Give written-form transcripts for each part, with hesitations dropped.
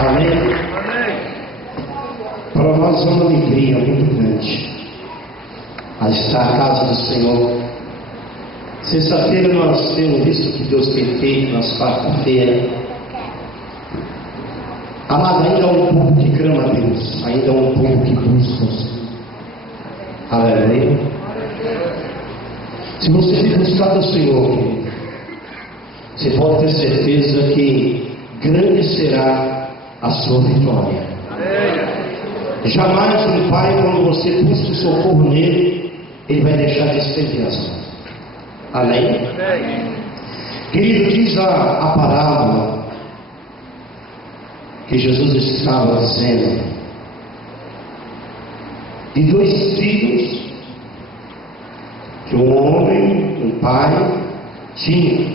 Amém? Para nós é uma alegria muito grande a estar na casa do Senhor. Sexta-feira nós temos visto o que Deus tem feito, nas quarta-feira. Amado, ainda há um povo que clama a Deus, ainda há um povo que busca o Senhor. Aleluia. Se você tem buscado o Senhor, querido, você pode ter certeza que grande será a sua vitória. Jamais um pai, quando você busca o socorro nele, ele vai deixar de estender as mãos. Amém? Querido, diz a parábola que Jesus estava dizendo de dois filhos que um homem, um pai, tinha.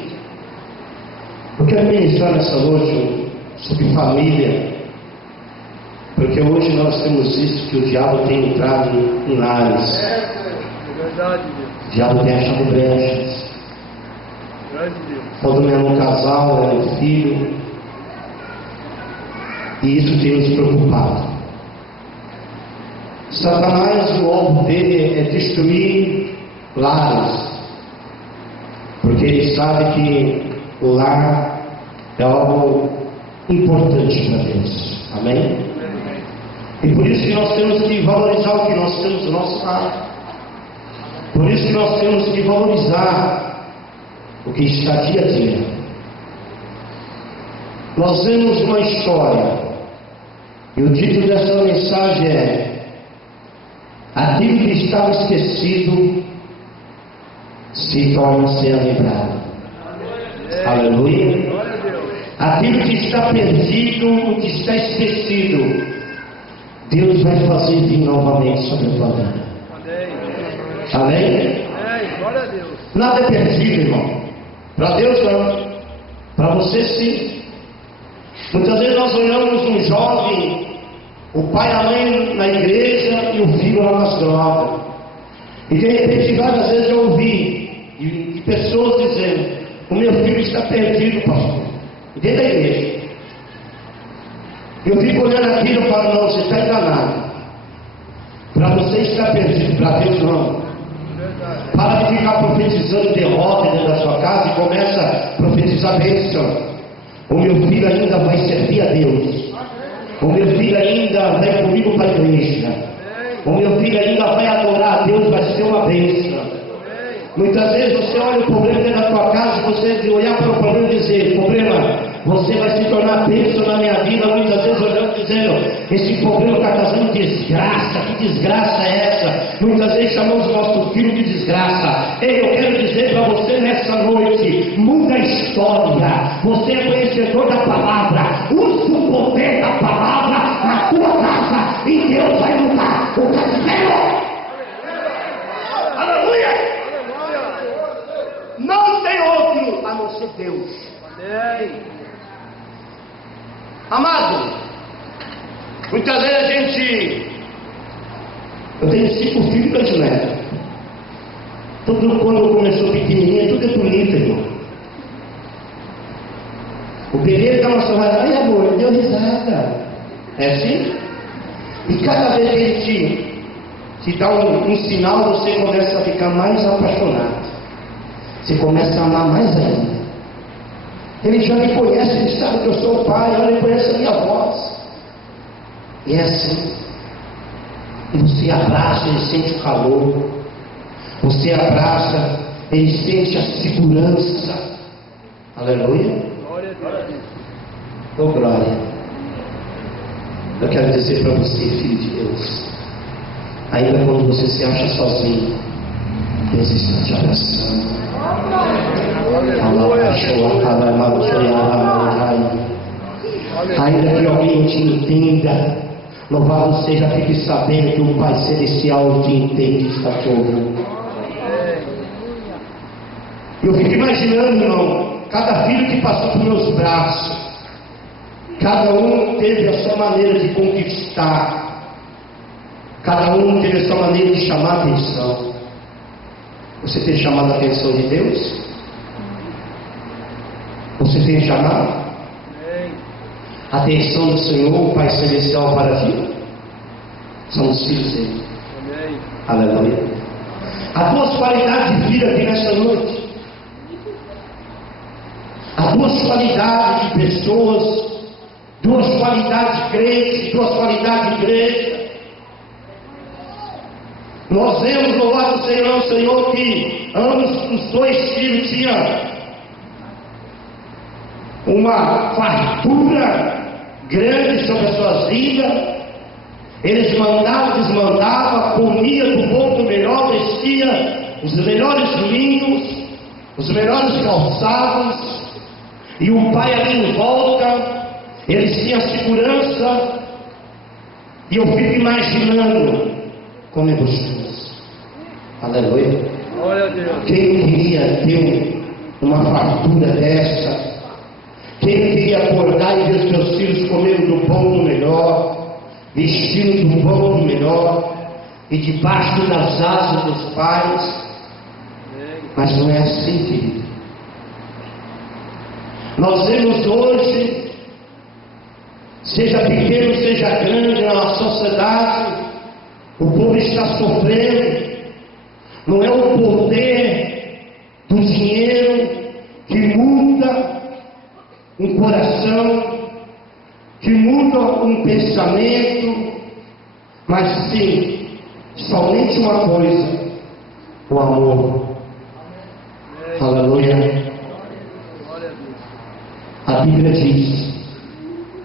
Eu quero ministrar nessa noite sobre família, porque hoje nós temos visto que o diabo tem entrado em lares. O diabo tem achado brechas. Quando não é um casal, é um filho. E isso tem nos preocupado. Satanás, o alvo dele é destruir lares, porque ele sabe que o lar é algo importante para Deus. Amém? E por isso que nós temos que valorizar o que nós temos no nosso lar. Por isso que nós temos que valorizar o que está dia a dia. Nós vemos uma história, e o título dessa mensagem é: aquilo que estava esquecido se torna a ser lembrado. Aleluia. Aquilo que está perdido, o que está esquecido, Deus vai fazer vir novamente sobre a tua vida. Amém? Nada é perdido, irmão. Para Deus não. Para você sim. Muitas vezes nós olhamos um jovem, o pai e a mãe na igreja e o filho lá nas drogas. E de repente várias vezes eu ouvi de pessoas dizendo: o meu filho está perdido, pastor, dentro da igreja. Eu fico olhando aquilo e falo: não, você está enganado. Para você estar perdido, para Deus não. Para de ficar profetizando derrota dentro da sua casa e começa a profetizar bênção. O meu filho ainda vai servir a Deus. O meu filho ainda vai comigo para a igreja. O meu filho ainda vai adorar a Deus, vai ser uma bênção. Muitas vezes você olha o problema dentro da tua casa, você de olhar para o problema e dizer: problema, você vai se tornar bênção na minha vida. Muitas vezes olhando dizendo: esse problema está trazendo desgraça. Que desgraça é essa? Muitas vezes chamamos o nosso filho de desgraça. Ei, eu quero dizer para você nessa noite: muda a história. Você é conhecedor da palavra. Use o poder da palavra na tua casa e Deus vai mudar o cativeiro. Aleluia! Não tem outro a não ser Deus. Amado, muitas vezes a gente... Eu tenho 5 filhos e 2 netos. Tudo quando começou pequenininho, tudo é bonito, irmão. O primeiro dá uma sorrada: ai amor, deu risada. É assim? E cada vez que ele te dá um sinal, você começa a ficar mais apaixonado. Você começa a amar mais ainda. Ele já me conhece, ele sabe que eu sou o pai, ele conhece a minha voz. E é assim. E você abraça, ele sente o calor. Você abraça, ele sente a segurança. Aleluia. Oh, glória. Eu quero dizer para você, filho de Deus, ainda quando você se acha sozinho, Deus está te abraçando. Ainda que alguém te entenda, louvado seja, fique sabendo que o Pai Celestial te entende e está te ouvindo. Eu fico imaginando, irmão, cada filho que passou por meus braços, cada um teve a sua maneira de conquistar, cada um teve a sua maneira de chamar a atenção. Você tem chamado a atenção de Deus? Você tem chamado? atenção do Senhor, o Pai Celestial, para ti? São os filhos dele. Amém. Aleluia. Há duas qualidades de vida aqui nessa noite. Há duas qualidades de pessoas, duas qualidades de crentes, duas qualidades de igreja. Nós vemos, louvado seja o Senhor, que ambos os dois filhos tinham uma fartura grande sobre as suas vidas. Eles mandavam, desmandavam, comiam do bom do melhor, vestia os melhores linhos, os melhores calçados, e o pai ali em volta, eles tinham segurança, e eu fico imaginando como é gostoso. Aleluia. Glória a Deus. Quem queria ter uma fartura dessa? Quem queria acordar e ver os seus filhos comendo do bom do melhor, vestindo do bom do melhor, e debaixo das asas dos pais? Mas não é assim, querido. Nós vemos hoje, seja pequeno, seja grande, na sociedade, o povo está sofrendo. Não é o poder do dinheiro que muda um coração, que muda um pensamento, mas sim, somente uma coisa: o amor. Aleluia. A Bíblia diz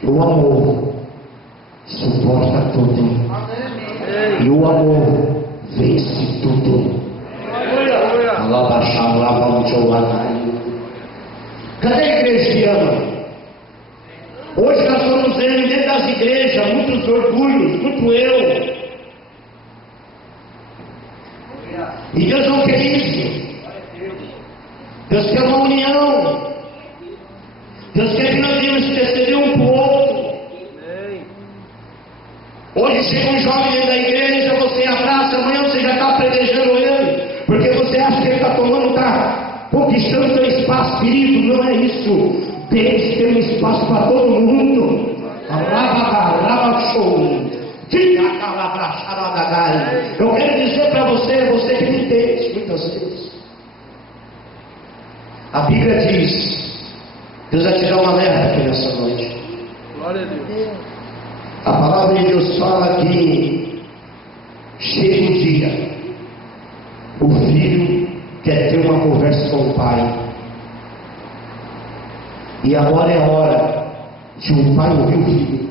que o amor suporta tudo, e o amor vence tudo. Cadê a igreja que ama? Hoje nós estamos vendo dentro das igrejas muitos orgulhos, muito eu. E Deus não quer isso. Deus quer uma união. Deus quer que nós venhamos interceder um para o outro. Hoje chega um jovem dentro da igreja, você abraça, amanhã você já está apedrejando ele, porque você acha que ele está tomando, está conquistando seu espaço, querido. Não é isso. Deus tem um espaço para todo mundo. Eu quero dizer para você, você que me entende muitas vezes, a Bíblia diz, Deus vai te dar uma alerta aqui nessa noite. Glória a Deus. A palavra de Deus fala que chega o dia, o filho quer ter uma conversa com o pai, e agora é hora de um pai ouvir o filho,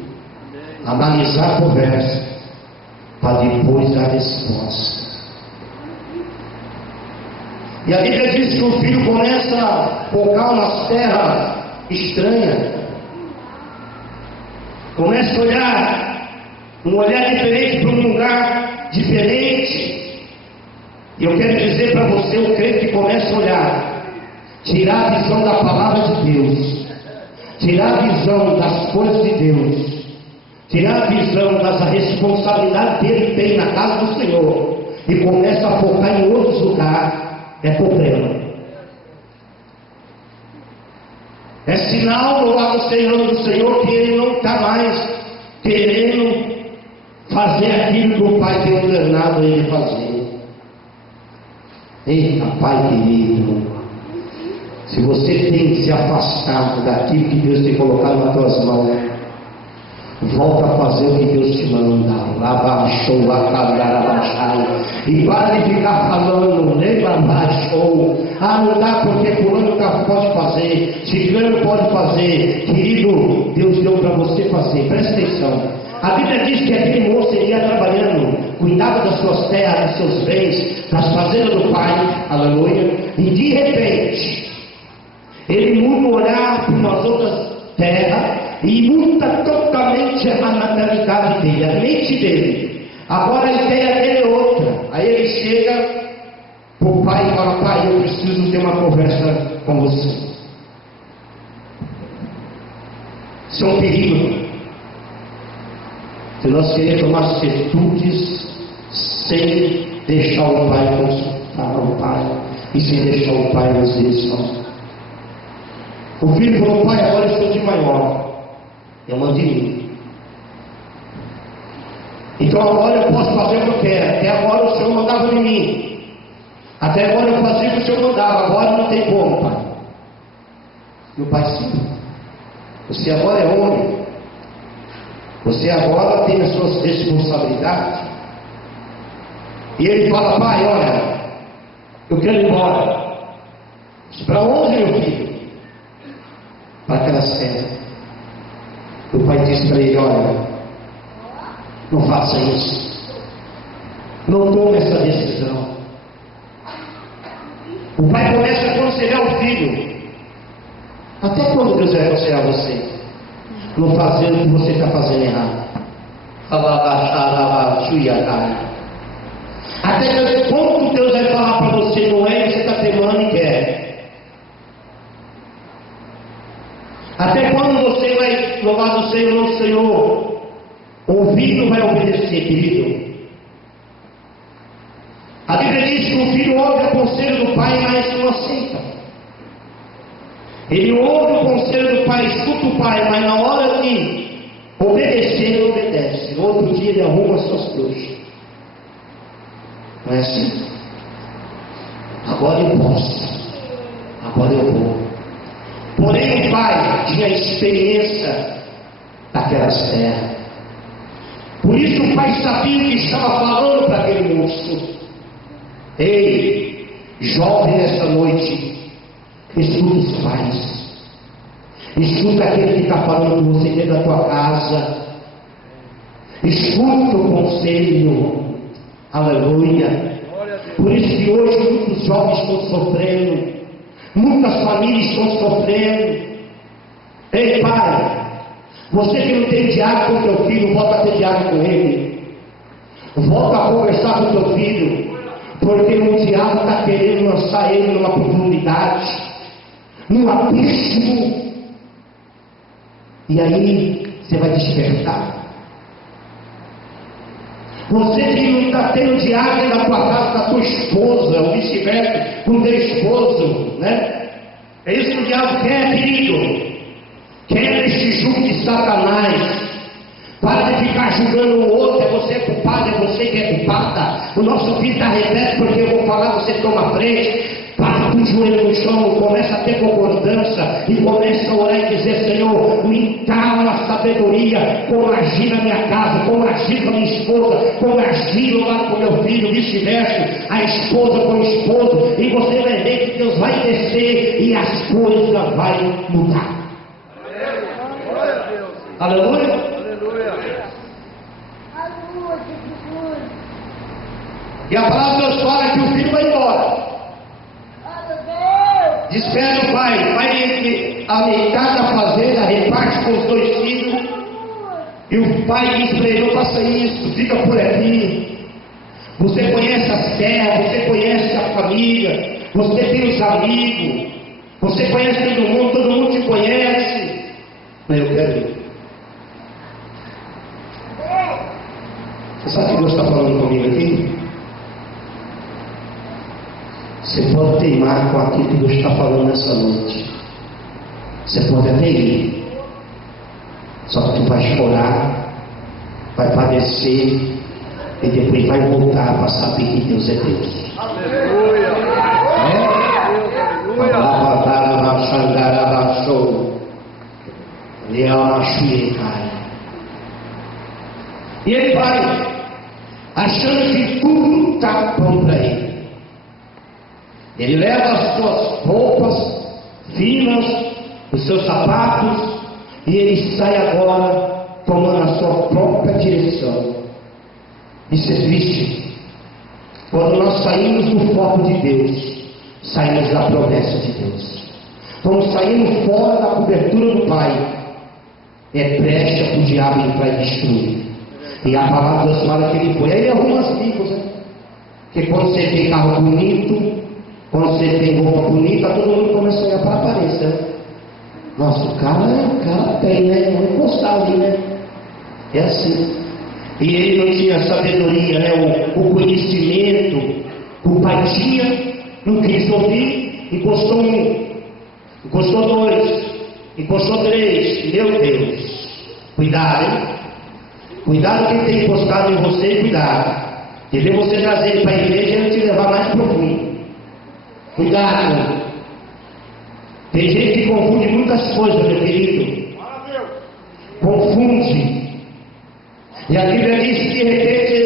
analisar a conversa, para depois dar a resposta. E a Bíblia diz que o filho começa a focar umas terras estranhas, começa a olhar, um olhar diferente para um lugar diferente. E eu quero dizer para você, o crente que começa a olhar, tirar a visão da palavra de Deus, tirar a visão das coisas de Deus, tirar a visão das responsabilidades que ele tem na casa do Senhor, e começa a focar em outros lugares, é problema. É sinal, louvado seja o nome do Senhor, que ele não está mais querendo fazer aquilo que o Pai tem ordenado ele fazer. Eita, Pai querido, se você tem se afastado daquilo que Deus tem colocado nas tuas mãos, volta a fazer o que Deus te manda. E para de ficar falando, não dá porque fulano pode fazer, ciclano pode fazer. Querido, Deus deu para você fazer, presta atenção. A Bíblia diz que aquele moço ia trabalhando, cuidava das suas terras, dos seus bens, das fazendas do pai, aleluia, e de repente ele muda o olhar para umas outras terras e muda totalmente a mentalidade dele, a mente dele. Agora a ideia dele é outra. Aí ele chega para o pai e fala: pai, eu preciso ter uma conversa com você. Isso é um perigo. Se nós queremos tomar atitudes sem deixar o pai consultar o pai e sem deixar o pai nos direção. O filho falou: pai, agora eu sou de maior. Eu mando em mim. Então agora eu posso fazer o que eu quero. Até agora o Senhor mandava em mim. Até agora eu fazia o que o Senhor mandava. Agora não tem como, pai. E o pai, sim. Você agora é homem. Você agora tem as suas responsabilidades. E ele fala: pai, olha, eu quero ir embora. Para onde, meu filho? Para aquelas terras. O pai disse para ele: olha, não faça isso. Não tome essa decisão. O pai começa a aconselhar o filho. Até quando Deus vai aconselhar você? Não fazendo o que você está fazendo errado. Até quando Deus vai falar para você, não é, você está temando e quer. Até quando você vai louvar o Senhor, ouvir não vai obedecer, querido? A Bíblia diz que o filho ouve o conselho do pai, mas não aceita. Ele ouve o conselho do pai, escuta o pai, mas na hora de obedecer, ele obedece. No outro dia ele arruma as suas trouxas. Não é assim? Agora eu posso. Agora eu vou. Porém o pai tinha experiência daquelas terras. Por isso o pai sabia o que estava falando para aquele moço. Ei, jovem, nessa noite, escuta os pais. Escuta aquele que está falando com você dentro da tua casa. Escuta o conselho. Aleluia. Por isso que hoje muitos jovens estão sofrendo. Muitas famílias estão sofrendo. Ei, pai, você que não tem diálogo com teu filho, volta a ter diálogo com ele. Volta a conversar com teu filho. Porque o diabo está querendo lançar ele numa profundidade, num abismo. E aí você vai despertar. Você que não está tendo diálogo na tua casa com a tua esposa, ou vice-versa, com o teu esposo, né? É isso que o diabo quer, querido. Quebra este jugo de Satanás. Para de ficar julgando o outro, é você culpado, é você que é culpada. O nosso filho está rebelde porque eu vou falar, você toma frente. Para com o joelho no chão, começa a ter concordância e começa a orar e dizer: Senhor, me dá uma sabedoria, como agir na minha casa, como agir com a minha esposa, como agir lá com meu filho, vice-versa, a esposa com o esposo, e você vai ver que Deus vai descer e as coisas vão mudar. Aleluia. E a palavra de Deus fala que o filho vai embora. Despede o pai. Vai a metade da fazenda, reparte com os dois filhos. E o pai diz para ele: não faça isso, fica por aqui. Você conhece as terras, você conhece a família, você tem os amigos, você conhece todo mundo te conhece. Mas eu quero ir. Você sabe o que Deus está falando comigo aqui? Você pode teimar com aquilo que Deus está falando nessa noite. Você pode até ir. Só que tu vai chorar, vai padecer e depois vai voltar para saber que Deus é Deus. Aleluia! E ele vai achando que tudo está bom para ele. Ele leva as suas roupas finas, os seus sapatos, e ele sai agora tomando a sua própria direção. Isso é triste. Quando nós saímos do foco de Deus, saímos da promessa de Deus. Quando saímos fora da cobertura do Pai, é brecha para o diabo entrar e destruir. E a palavra de Deus fala que ele foi. Aí ele arruma as bicos, né? Porque quando você tem carro bonito, quando você tem roupa bonita, todo mundo começa a olhar para a aparência, né? Nossa, o cara tem, né? Vamos encostar ali, né? É assim. E ele não tinha sabedoria, né? O conhecimento. O pai tinha, não quis ouvir, encostou um, encostou dois, encostou três. Meu Deus. Cuidado, hein? Cuidado quem tem encostado em você, cuidado. E ver você trazer ele para a igreja e ele te levar mais profundo. Cuidado. Tem gente que confunde muitas coisas, meu querido. Confunde. E a Bíblia diz que de repente,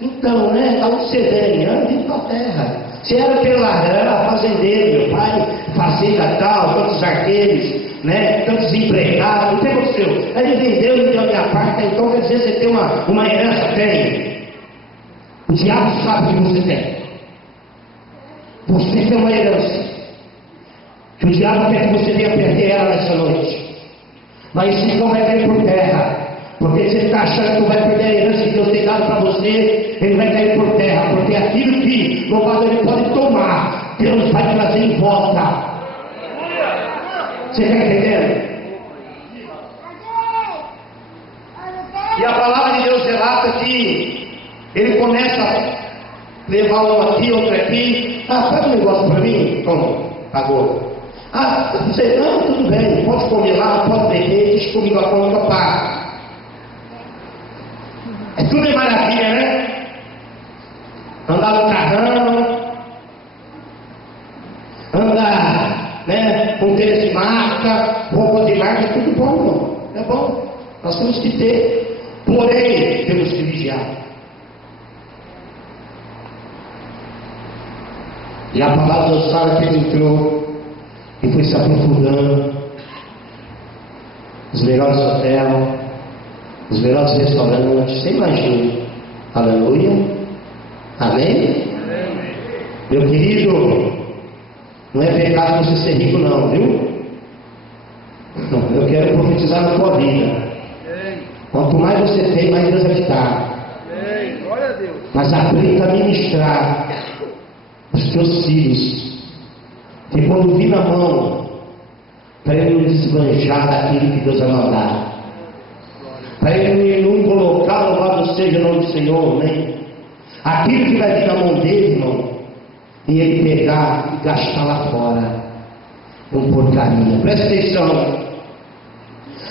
então, né? Onde você vem? Ande para a terra. Você era aquele ladrão, fazendeiro, meu pai, fazenda tal, tantos arqueiros, né? Tantos empregados. O que aconteceu? Ele vendeu e deu a minha parte, então quer dizer, você tem uma herança, tem. O diabo sabe que você tem. Você tem uma herança. Que o diabo quer que você venha perder ela nessa noite. Mas isso não vai cair por terra. Porque você está achando que vai perder a herança que Deus tem dado para você, ele vai cair por terra. Porque aquilo que louvado ele pode tomar, Deus vai trazer em volta. Você está entendendo? E a palavra de Deus relata que ele começa a levar um aqui, outro aqui. Faz um negócio para mim? Toma, pagou. Você não, tudo bem, pode comer lá, pode beber, deixa comigo a conta, paga. Tudo é maravilha, né? Andar no carrão, andar, né, com tênis de marca, roupa de marca, é tudo bom, irmão. É bom. Nós temos que ter, porém, temos que vigiar. E a palavra do Senhor que ele entrou e foi se aprofundando. Os melhores hotéis, os melhores restaurantes, você imagina. Aleluia. Amém? Amém? Meu querido, não é pecado você ser rico não, viu? Não, eu quero profetizar na tua vida. Quanto mais você tem, mais Deus vai te dar. Glória a Deus. Mas aprenda a ministrar os teus filhos. Que quando vir na mão, para ele não desbanjar daquilo que Deus vai mandar. Para ele não colocar, louvado seja o nome do Senhor, né? Aquilo que vai vir na mão dele, irmão, e ele pegar e gastar lá fora com porcaria. Presta atenção.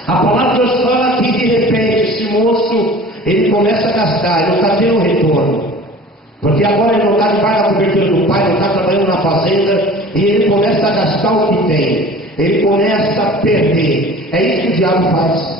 A palavra de Deus fala que de repente esse moço, ele começa a gastar, ele não está tendo retorno. Porque agora ele não está debaixo da cobertura do pai, não está trabalhando na fazenda, e ele começa a gastar o que tem. Ele começa a perder. É isso que o diabo faz.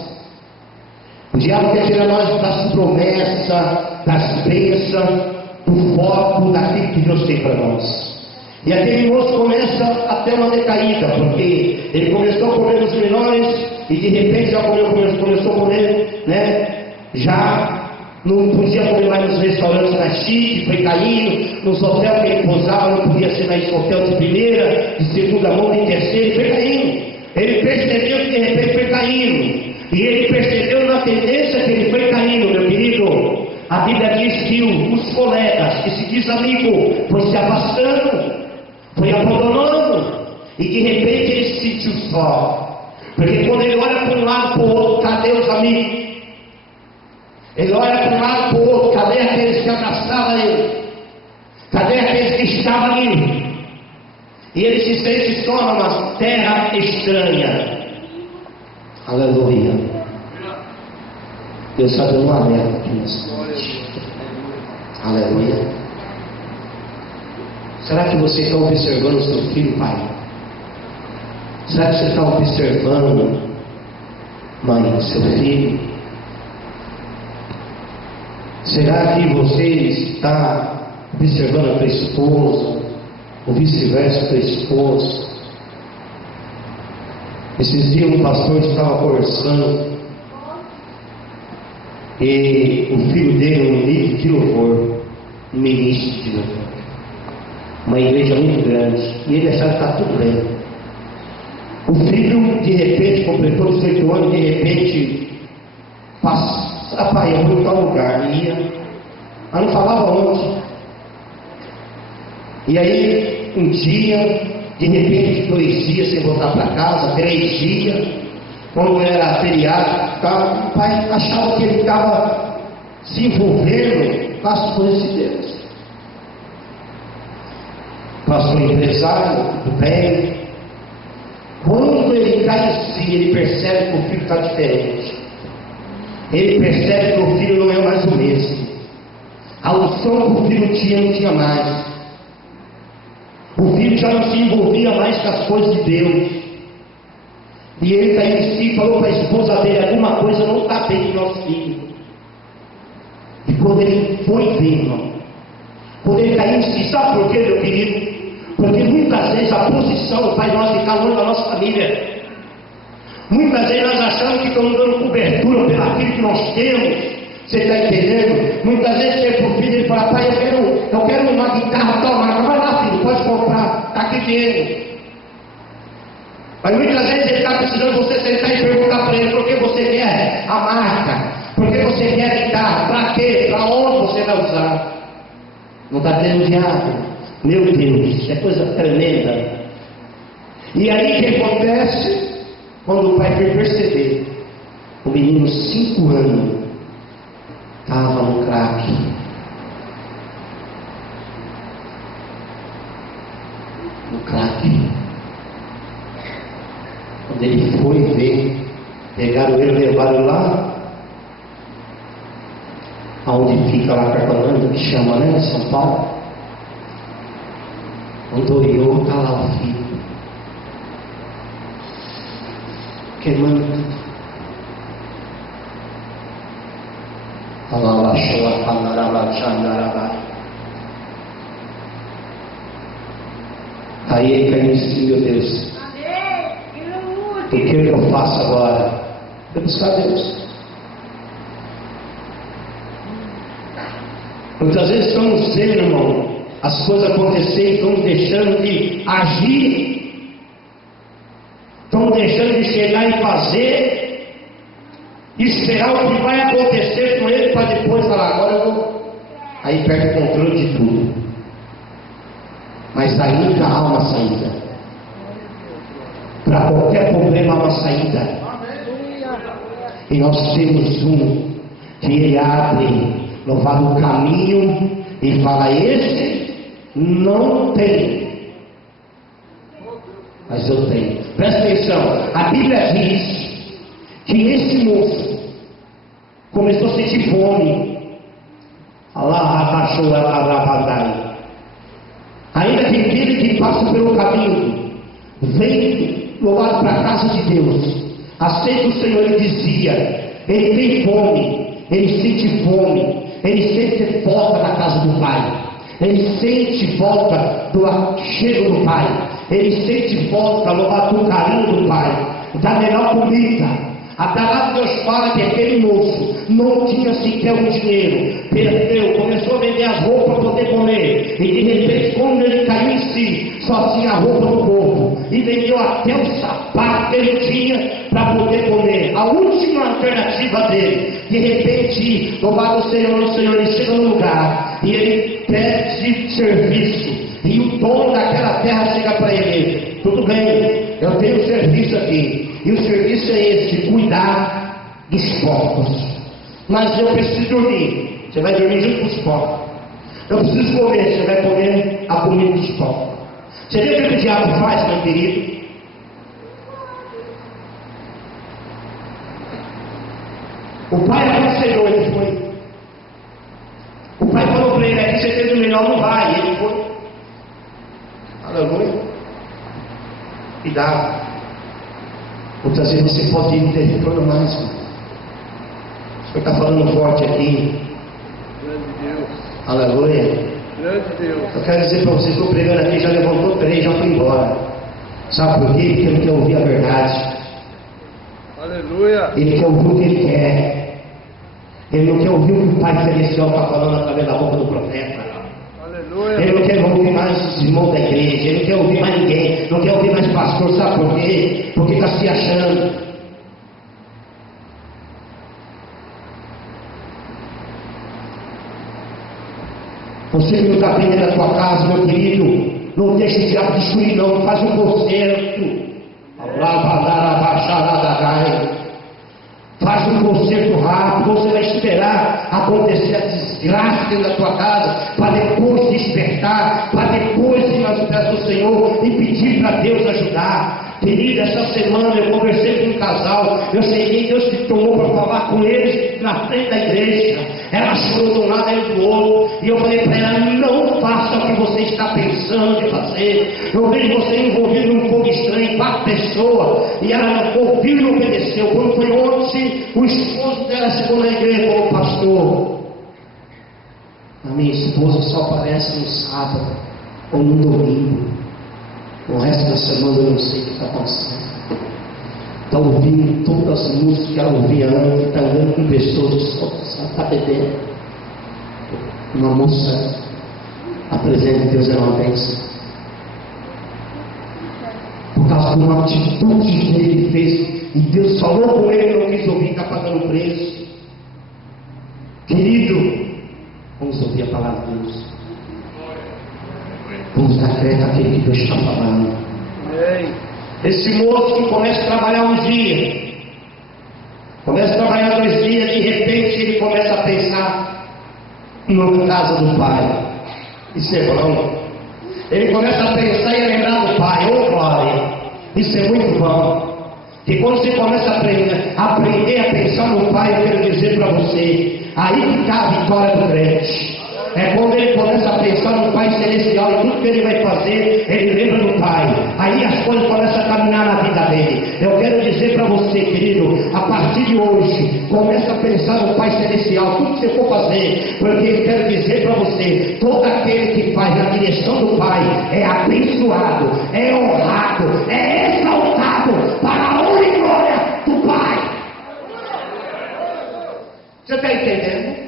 O diabo quer tirar nós das promessas, das bênçãos, do foco daquilo que Deus tem para nós. E aquele moço começa a ter uma decaída, porque ele começou a comer os menores, e de repente já começou a comer, né? Já não podia comer mais nos restaurantes mais chiques, foi caindo, nos hotéis que ele pousava, não podia ser mais hotel de primeira, de segunda mão, de terceira, e foi caindo. Ele percebeu que de repente foi caindo. E ele percebeu na tendência que ele foi caindo, meu querido. A Bíblia diz que os colegas, que se diz amigo, foi se afastando, foi abandonando, e de repente ele se sentiu só. Porque quando ele olha para um lado para o outro, cadê os amigos? Ele olha para um lado para o outro, cadê aqueles que abraçavam ele? Cadê aqueles que estavam ali? E ele se sente só numa terra estranha. Aleluia. Deus está dando um alerta aqui nessa noite. Aleluia. Será que você está observando o seu filho, pai? Será que você está observando, mãe, o seu filho? Será que você está observando a tua esposa? Ou vice-versa, a tua esposa? Esses dias um pastor estava conversando e o filho dele, um líder de louvor, um ministro de louvor, uma igreja muito grande, e ele achava que está tudo bem. O filho de repente completou 18 anos, de repente passa, pai, eu vou em tal lugar, e ia, mas não falava onde. E aí um dia, de repente 2 dias sem voltar para casa, 3 dias, quando era feriado, o pai achava que ele estava se envolvendo com as coisas de Deus. Pastor empresário, tudo bem. Quando ele cai em si, ele percebe que o filho está diferente. ele percebe que o filho não é mais o mesmo. A unção que o filho tinha, não tinha mais. O filho já não se envolvia mais com as coisas de Deus. E ele caiu em si e falou para a esposa dele: alguma coisa não está bem com nosso filho. E quando ele foi ver, irmão, quando ele caiu em si, sabe por quê, meu querido? Porque muitas vezes a posição do Pai Nosso fica longe da nossa família. Muitas vezes nós achamos que estamos dando cobertura pelo aquilo que nós temos. Você está entendendo? Muitas vezes chega para o filho e fala: pai, eu quero uma guitarra tal marca. Vai lá, filho, pode comprar, está aqui dinheiro. Mas muitas vezes ele está precisando você sentar e perguntar para ele: por que você quer a marca? Por que você quer a guitarra? Para quê? Para onde você vai usar? Não está tendo diabo? Meu Deus, é coisa tremenda. E aí o que acontece? Quando o pai foi perceber, o menino, 5 anos, estava no crack. No crack. Quando ele foi ver, pegaram ele e levaram lá, aonde fica lá Carpananda, que chama, né? São Paulo. Quando olhou, está lá o filho, queimando tudo. Aí ele caiu em si: meu Deus, o que eu faço agora? Eu buscar Deus. Muitas vezes estamos vendo, irmão, as coisas acontecerem, estamos deixando de agir, estamos deixando de chegar e fazer, esperar o que vai acontecer com ele para depois falar: agora eu vou. Aí perde o controle de tudo. Mas ainda há uma saída. Para qualquer problema há uma saída. E nós temos um que ele abre, louvado, o caminho e fala: esse não tem, mas eu tenho. Presta atenção, a Bíblia diz que esse moço começou a sentir fome. Ainda tem aquele que passa pelo caminho, vem louvado para a casa de Deus, aceita o Senhor, ele dizia, ele tem fome, ele sente fome, ele sente falta da casa do Pai, ele sente falta do chego do Pai, ele sente falta, louvado, do carinho do Pai, da melhor comida. A palavra de Deus fala que aquele moço não tinha sequer um dinheiro, perdeu, começou a vender as roupas para poder comer, e de repente, quando ele caiu em si, só tinha a roupa do corpo, e vendeu até o sapato que ele tinha para poder comer, a última alternativa dele. De repente, louvado o Senhor, ele chega no lugar e ele pede serviço, e o dono daquela terra chega para ele: tudo bem, eu tenho serviço aqui. E o serviço é esse, cuidar dos porcos. Mas eu preciso dormir. Você vai dormir junto com os porcos. Eu preciso comer. Você vai comer a comida dos porcos. Você vê o que o diabo faz, meu querido? O pai aconselhou, ele foi. O pai falou para ele: aqui você fez o melhor, não vai. E ele foi. Aleluia. Cuidado. Muitas vezes você pode ir no território mais. O Senhor está falando forte aqui. Grande Deus. Aleluia. Grande Deus. Eu quero dizer para vocês: estou pregando aqui, já levantou 3, já foi embora. Sabe por quê? Porque ele quer ouvir a verdade. Aleluia. Ele quer ouvir o que ele quer. Ele não quer ouvir o que o Pai Celestial está falando através da boca do profeta. Ele não quer ouvir mais os irmãos da igreja, ele não quer ouvir mais ninguém, não quer ouvir mais pastor. Sabe por quê? Porque está se achando. Você que não está bem dentro da tua casa, meu querido, não deixe o diabo destruir, não. Faz um conserto. Faz um conserto rápido. Você vai esperar acontecer a desgraça dentro da tua casa, para depois despertar, para depois ir aos pés do Senhor e pedir para Deus ajudar. Querido, essa semana eu conversei com um casal, eu sei que Deus me tomou para falar com eles na frente da igreja. Ela chorou de um lado e do outro, e eu falei para ela: não faça o que você está pensando de fazer. Eu vejo você envolvido num fogo estranho, 4 pessoas, e ela ouviu e não obedeceu. Quando foi ontem, o esposo dela chegou na igreja e falou: pastor, a minha esposa só aparece no sábado ou no domingo, o resto da semana eu não sei o que está acontecendo. Está ouvindo todas as músicas que ela ouvia antes, está andando com pessoas que só está bebendo. Uma moça apresenta que Deus é uma bênção. Por causa de uma atitude que ele fez, e Deus falou com ele, não quis ouvir, está pagando preço. Querido, vamos ouvir a palavra de Deus. Vamos dar crédito àquele que Deus está falando. Esse moço que começa a trabalhar um dia, começa a trabalhar 2 dias, de repente ele começa a pensar na casa do pai. Isso é bom. Ele começa a pensar e lembrar do pai. Ô glória! Isso é muito bom. E quando você começa a aprender a pensar no pai, eu quero dizer para você, aí que está a vitória do crente. É quando ele começa a pensar no Pai Celestial e tudo que ele vai fazer, ele lembra do Pai. Aí as coisas começam a caminhar na vida dele. Eu quero dizer para você, querido, a partir de hoje, começa a pensar no Pai Celestial, tudo que você for fazer, porque eu quero dizer para você, todo aquele que faz na direção do Pai é abençoado, é honrado, é exaltado para a honra e glória do Pai. Você está entendendo?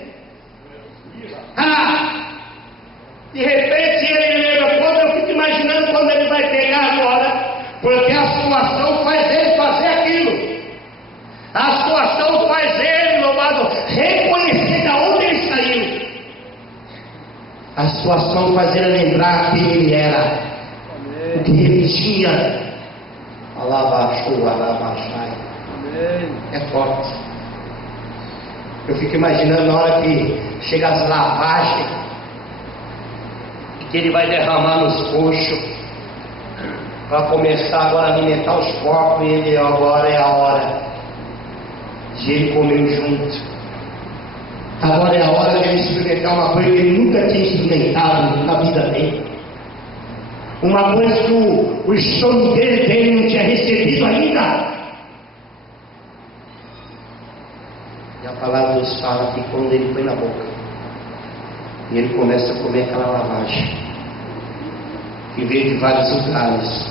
De repente ele lembra, quando eu fico imaginando quando ele vai pegar agora, porque a situação faz ele fazer aquilo. A situação faz ele, louvado, reconhecer de onde ele saiu. A situação faz ele lembrar quem ele era, o que ele tinha. É forte. Eu fico imaginando na hora que chega as lavagens, que ele vai derramar nos coxos, para começar agora a alimentar os corpos, e ele agora é a hora de ele comer junto. Agora é a hora de ele experimentar uma coisa que ele nunca tinha experimentado na vida dele. Uma coisa que o estômago dele não tinha recebido ainda. E a palavra de Deus fala que quando ele põe na boca, e ele começa a comer aquela lavagem, que veio de vários lugares,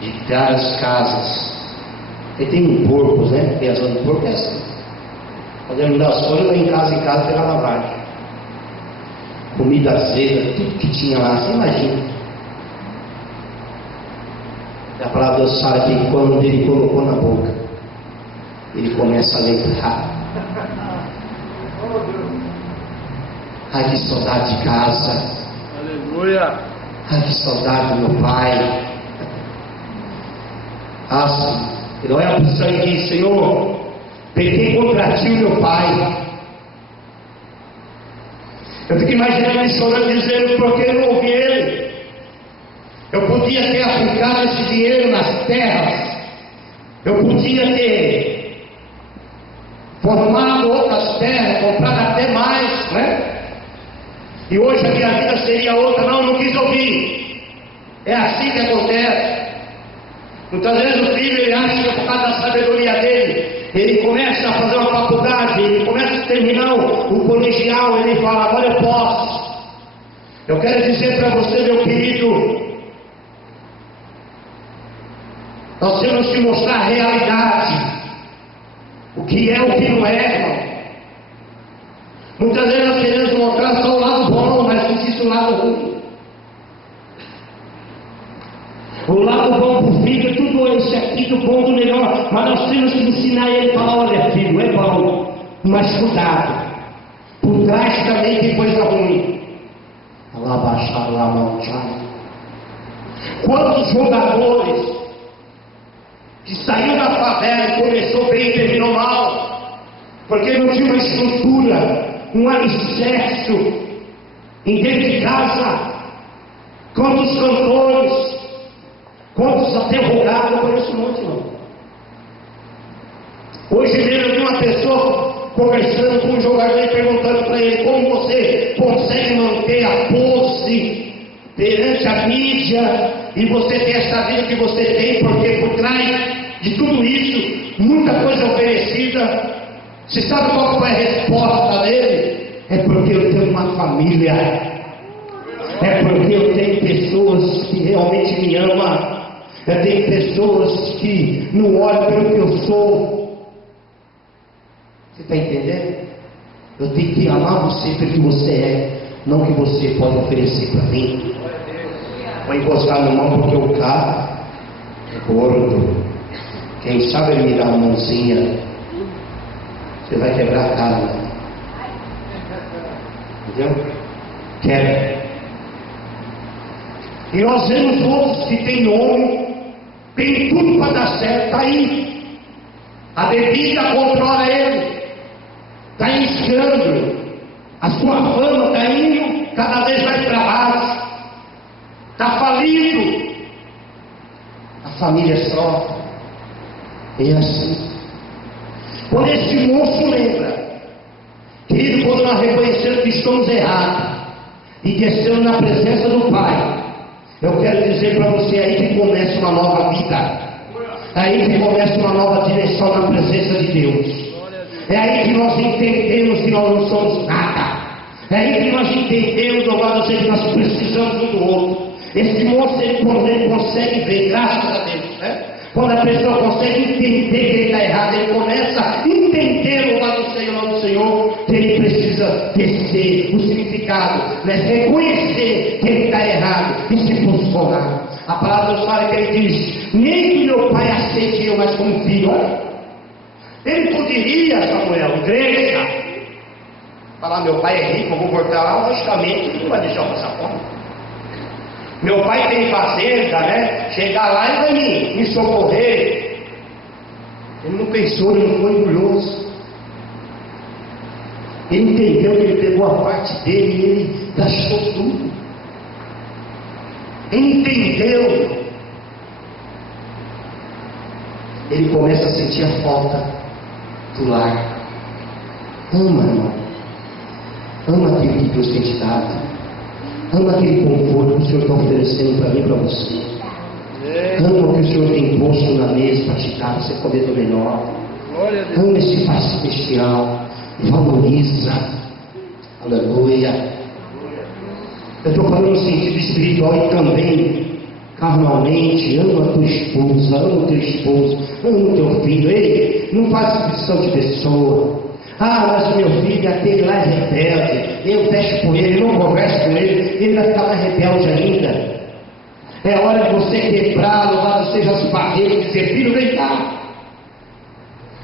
de várias casas. Ele tem um porco, né? Tem a zona do porco, é assim. Quando ele me dá sono, eu em casa pela lavagem. Comida azeda, tudo que tinha lá, você imagina. E a palavra de Deus fala que quando ele colocou na boca, ele começa a lembrar. Ai, que saudade de casa. Aleluia. Ai, que saudade do meu pai. Assim, ele olha para o sangue e diz: Senhor, pequei contra ti, meu pai. Eu fico imaginando ele chorando, dizendo: por que eu não ouvi ele? Eu podia ter aplicado esse dinheiro nas terras. Eu podia ter formado outras terras, comprado até mais, né? E hoje a minha vida seria outra. Não quis ouvir. É assim que acontece. Muitas vezes o filho, ele acha que por causa da sabedoria dele, ele começa a fazer uma faculdade, ele começa a terminar o colegial, ele fala: agora eu posso. Eu quero dizer para você, meu querido, nós temos que mostrar a realidade, o que é, o que não é, irmão. Muitas vezes nós queremos mostrar só o lado bom, mas não existe o lado ruim. O lado bom para o filho é tudo isso aqui, do bom, do melhor, mas nós temos que ensinar ele a falar: olha filho, é bom, mas cuidado, por trás também tem coisa ruim. Quantos jogadores que saíram da favela e começou bem e terminou mal, porque não tinha uma estrutura, um alicerce em dentro de casa. Quantos cantores Quantos advogados eu conheço um monte, irmão. Hoje mesmo eu vi uma pessoa conversando com um jogador e perguntando para ele como você consegue manter a pose perante a mídia e você ter essa vida que você tem, porque por trás de tudo isso, muita coisa oferecida. Você sabe qual foi a resposta dele? É porque eu tenho uma família, é porque eu tenho pessoas que realmente me amam, eu tenho pessoas que não olham pelo que eu sou. Você está entendendo? Eu tenho que amar você pelo que você é, não o que você pode oferecer para mim. Vou encostar no mão porque o cara é gordo. Quem sabe ele me dá uma mãozinha, você vai quebrar a cara. Entendeu? Quebra. E nós vemos outros que têm nome, tem tudo para dar certo, está aí. A bebida controla ele, está em escândalo, a sua fama está indo cada vez mais para baixo, está falido, a família sofre. É assim. Quando esse moço lembra, querido, quando nós reconhecemos que estamos errados e descemos na presença do Pai, eu quero dizer para você, aí que começa uma nova vida, aí que começa uma nova direção na presença de Deus. É aí que nós entendemos que nós não somos nada, é aí que nós entendemos, louvado seja, que nós precisamos um do outro. Esse moço, ele consegue ver, graças a Deus, né? Quando a pessoa consegue entender que ele está errado, ele começa a entender o lado do Senhor, que ele precisa descer o significado, né? Reconhecer que ele está errado e se posicionar. A palavra Deus fala que ele diz: nem que meu pai aceite eu mais como filho. Olha, ele poderia, Samuel, igreja, falar: meu pai é rico, eu vou cortar lá, logicamente, ele não vai deixar eu passar fome. Meu pai tem fazenda, né? Chegar lá e vai me socorrer. Ele não pensou, ele não foi orgulhoso. Ele entendeu que ele pegou a parte dele e ele gastou tudo. Ele entendeu. Ele começa a sentir a falta do lar. Ama, irmão. Ama aquilo que Deus tem te dado. Ama aquele conforto que o Senhor está oferecendo para mim e para você. Ama o que o Senhor tem posto na mesa para te dar, para você comer do melhor. Ama esse Pai celestial. Valoriza. Aleluia. Eu estou falando no sentido espiritual e também carnalmente. Ama a tua esposa, ama o teu esposo, ama o teu filho. Ei, não faz expressão de pessoa. Ah, mas o meu filho, aquele lá é rebelde, eu fecho com ele, não converso com ele, ele vai ficar mais rebelde ainda. É hora de você quebrar, louvado seja as barreiras, e dizer: filho, vem cá.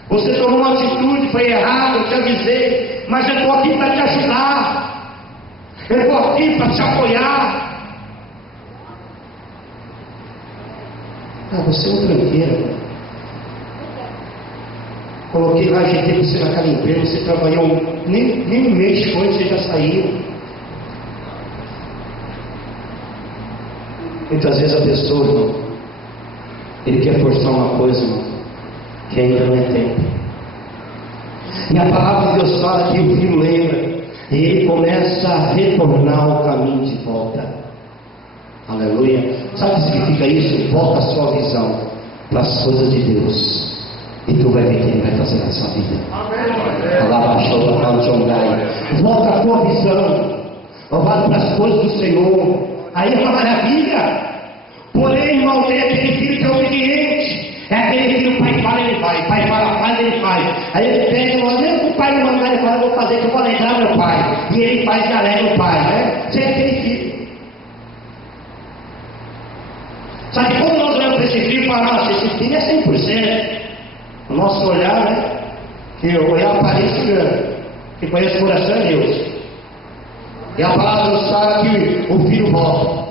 Você tomou uma atitude, foi errado, eu te avisei, mas eu estou aqui para te ajudar, eu estou aqui para te apoiar. Ah, você é um tranqueiro. Coloquei lá, ajeitei você naquela empresa, você trabalhou, nem um mês foi, você já saiu. Muitas vezes a pessoa, irmão, ele quer forçar uma coisa, irmão, que ainda não é tempo. E a palavra de Deus fala que o filho lembra, e ele começa a retornar ao caminho de volta. Aleluia. Sabe o que significa isso? Volta a sua visão para as coisas de Deus. E tu vai ver o que ele vai fazer na sua vida. Volta a tua visão, louvado para as coisas do Senhor. Aí é uma maravilha. Porém, irmão, tem aquele filho que é obediente. É aquele filho que o pai fala, ele vai. O pai fala, faz, ele faz. Aí ele pega e fala: mesmo que o pai não mandar, ele fala: eu vou fazer, que eu vou alegrar meu pai. E ele faz e alegra o pai, né? Você é aquele filho. Sabe como nós olhamos para esse filho e falamos: nossa, esse filho é 100%. O nosso olhar, né? Que olhar a aparência engana. Quem conhece o coração é Deus. E a palavra nos fala que o filho volta.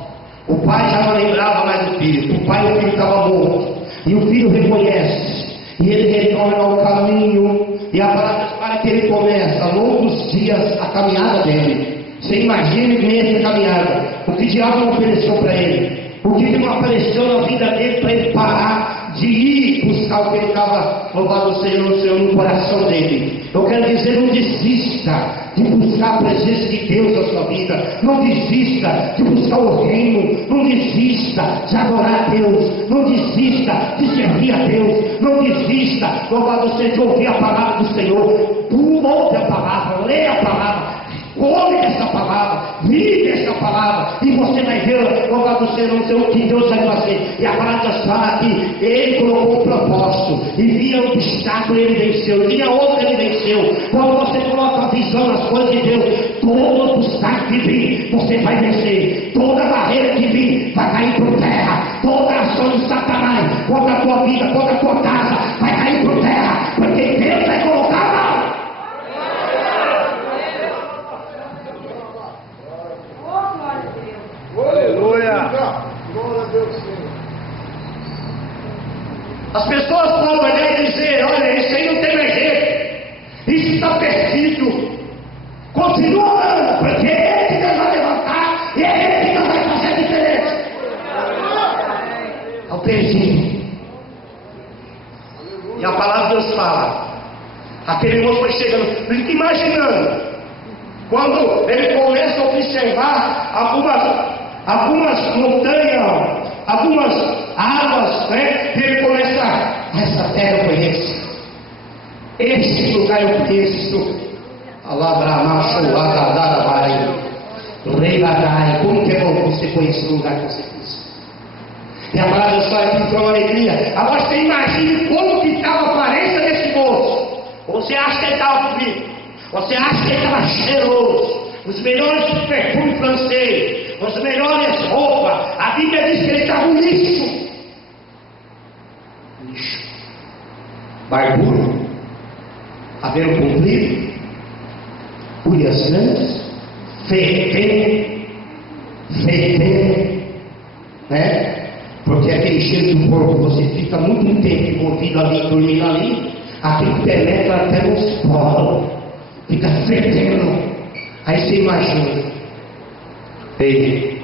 O pai já não lembrava mais do filho. O pai e o filho estavam mortos. E o filho reconhece. E ele retorna ao caminho. E a palavra fala que ele começa longos dias a caminhada dele. Você imagina que nem essa caminhada. O que o diabo ofereceu para ele? O que não apareceu na vida dele para ele parar de ir buscar o que ele estava, louvado seja o Senhor, no coração dele. Eu quero dizer, não desista de buscar a presença de Deus na sua vida, não desista de buscar o reino, não desista de adorar a Deus, não desista de servir a Deus, não desista, louvado seja, de ouvir a palavra do Senhor. Tu ouve a palavra, lê a palavra, come essa palavra, vive essa palavra, e você vai ver, louvado seja o Senhor, o que Deus vai fazer. E a palavra fala que ele colocou um propósito, e vinha um obstáculo, ele venceu, e vinha outro, ele venceu. Quando você coloca a visão nas coisas de Deus, todo obstáculo que vir, você vai vencer. Toda barreira que vir, vai cair por terra. Toda ação de Satanás contra a tua vida, contra a tua casa, vai cair por terra, porque Deus vai colocar a mão. Aleluia. Glória a Deus, Senhor. As pessoas podem olhar e dizer: olha, isso aí não tem mais jeito, isso está perdido. Continua orando, porque é ele que Deus vai levantar, e é ele que Deus vai fazer a diferença. É o perdido. E a palavra de Deus fala: aquele moço foi chegando, fica imaginando, quando ele começa a observar algumas montanhas, algumas águas, né? Ele começa: essa terra eu conheço, esse lugar eu conheço. Como que é bom você conhecer o lugar que você conhece? E a palavra só aqui foi uma alegria. Agora você imagine como que estava a aparência desse moço. Você acha que ele estava bonito? Você acha que ele estava cheiroso? Os melhores perfumes francês, as melhores roupas. A Bíblia diz que ele estava um lixo. Lixo. Barbudo, cabelo comprido, unhas grandes, fedendo, né? Porque aquele cheiro do corpo, você fica muito tempo envolvido ali, dormindo ali, aquilo penetra até nos poros, fica fedendo. Aí você imagina: ei,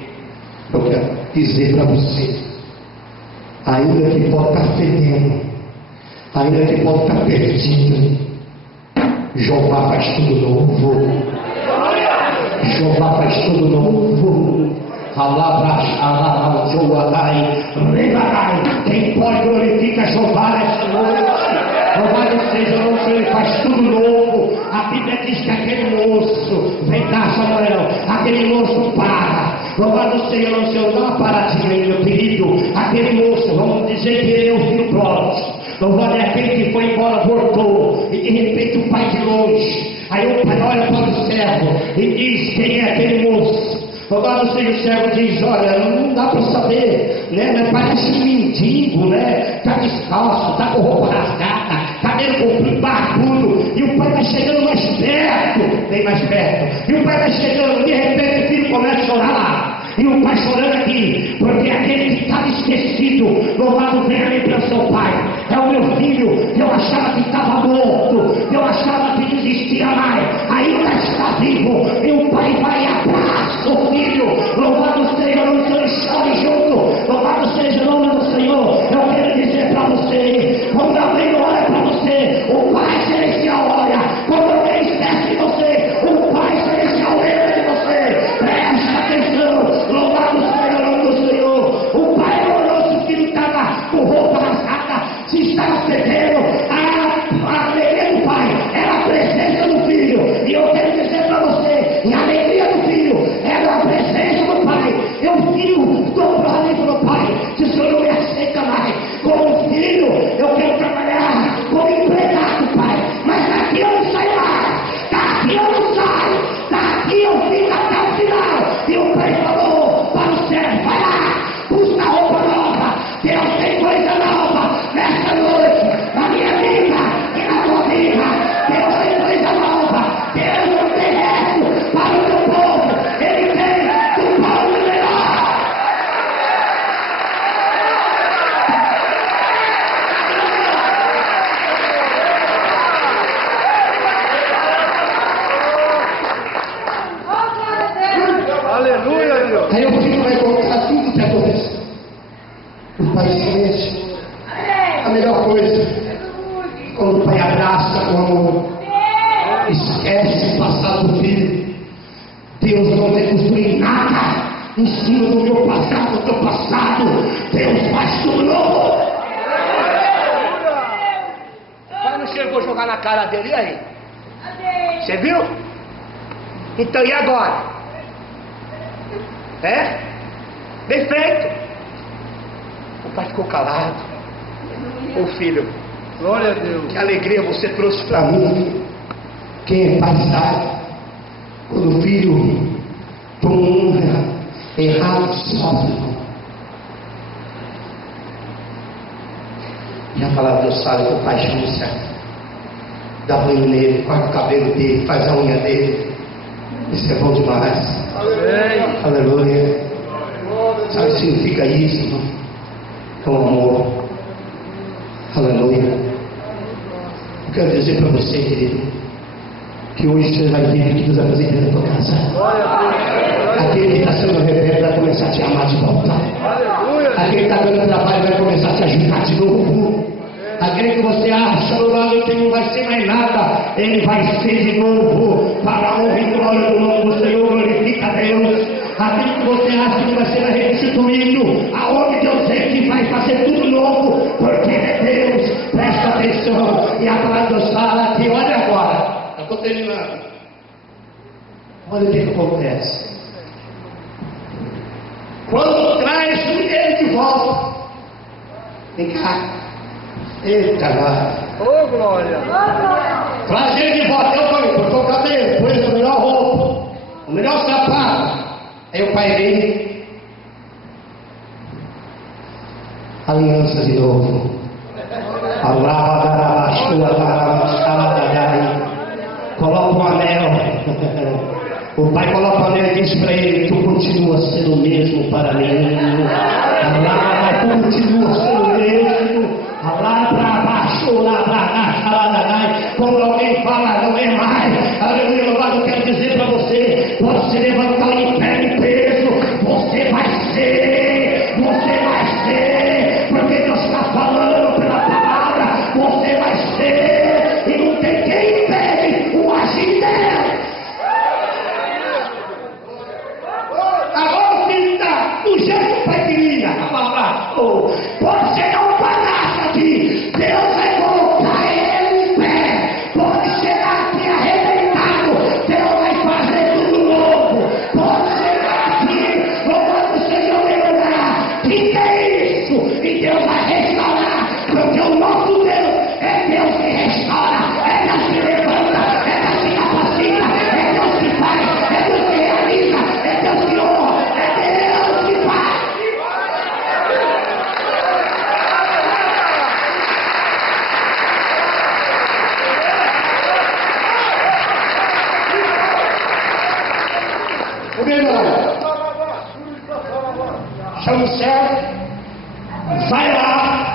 eu quero dizer para você, ainda que pode estar fedendo, ainda que pode estar perdido, Jeová faz tudo novo. Jeová faz tudo novo. Quem pode glorifica Jeová nessa noite. Louvado seja o nome do Senhor, ele faz tudo novo. A Bíblia diz que aquele moço, vem cá, Samuel, aquele moço para. Louvado seja o nome do Senhor, dá uma paradinha aí, meu querido. Aquele moço, vamos dizer que ele é o filho próximo. Louvado é aquele que foi embora, voltou, e de repente o pai de longe. Aí o pai olha para o servo e diz: quem é aquele moço? Louvado seja o servo, diz: olha, não dá para saber, né? Mas parece um mendigo, né? Está descalço, está com roupa rasgada, cabelo comprido, barbudo. E o pai vai chegando mais perto, bem mais perto. E o pai vai chegando, de repente o filho começa a chorar lá. E o pai chorando aqui, porque aquele que estava esquecido, louvado vem ali para o seu pai. É o meu filho, eu achava que estava morto, eu achava que não existia mais, ainda está vivo. E o pai vai e abraça o filho. Louvado seja o nome do Senhor, e chore junto. Louvado seja o nome do Senhor. Eu quero dizer para você, quando alguém olha para você, o Pai Celestial olha. Quando alguém esquece de você, o Pai Celestial lembra de você. Presta atenção. Louvado seja o nome do Senhor. O pai olhou se o filho estava com roupa rasgada, se estava fedendo. A alegria do pai era a presença do filho. E eu quero dizer para você, e a alegria do filho era a presença em cima do meu passado, do teu passado, Deus faz tudo novo. O pai não chegou a jogar na cara dele, e aí? Você viu? Então e agora? Bem feito. O pai ficou calado. Ô filho, Glória a Deus. que alegria você trouxe para mim. Quem é pai sabe, quando o filho toma um errado, sofre. E a palavra de Deus fala que o pai chama o certo, dá banho nele, corta o cabelo dele, faz a unha dele. Isso é bom demais. Amém. Aleluia. Sabe o que significa isso, irmão? É o amor. Aleluia. Eu quero dizer para você, querido, que hoje você vai ver que Deus vai fazer dentro da tua casa. Glória a Deus. Aquele que está sendo rebelde vai começar a te amar de volta. Aleluia. Aquele que está dando trabalho vai começar a te ajudar de novo. Aquele que você acha que não vai ser mais nada, ele vai ser de novo. Para a honra e glória do nome do Senhor, glorifica a Deus. Aquele que você acha que vai ser mais restituído, aonde Deus é que vai fazer tudo novo, porque Ele é Deus. Presta atenção. E a palavra de Deus fala que, olha agora, eu estou terminando. Olha o que acontece. Quando traz ele de volta, vem cá. Eita, lá. Ô, glória. Traz ele de volta. Eu falei, cortou o cabelo, pôs a melhor roupa, o melhor sapato. Aí o pai dele, aliança de novo. Coloca um anel. O pai coloca o anel e diz para ele: tu continua sendo o mesmo para mim. Tu continua sendo o mesmo. Lá para baixo, lá para cá. Quando alguém fala, não é mais. Aleluia, louvado, eu quero dizer para você: pode se levantar em pé em peso. Você vai ser. Porque Deus está falando pela palavra. Você vai ser. E não tem quem impede o agir de Deus. Agora o filho está do jeito que o pai queria. A palavra, pode chegar um palhaço aqui. Deus vai colocar ele em pé. Pode chegar aqui arrebentado. Deus vai fazer tudo novo. Pode chegar aqui, louvando o Senhor e orar. Que é isso? E Deus vai restaurar. Porque o nosso Deus é Deus que restaura. É Deus que levanta. É Deus que capacita. É Deus que faz. É Deus que realiza. É Deus que honra. É Deus que faz. O meu irmão, chama o céu, vai lá,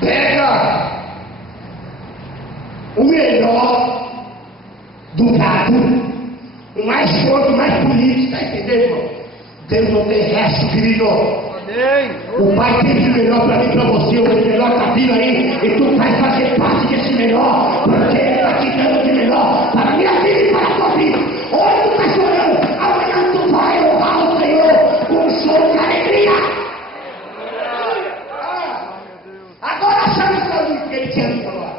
pega o melhor do gado, o mais forte, o mais bonito, tá entendendo, irmão? Deus não tem resto, querido. Amém. O Pai tem o melhor para mim, para você, o melhor está vindo aí, e tu vai fazer parte desse melhor, porque Ele está te dando de melhor para a minha vida e para a tua vida. Hoje tu está chorando, amanhã tu vai honrar o Senhor com um choro de alegria. Agora chama os amigos que Ele tinha dito agora.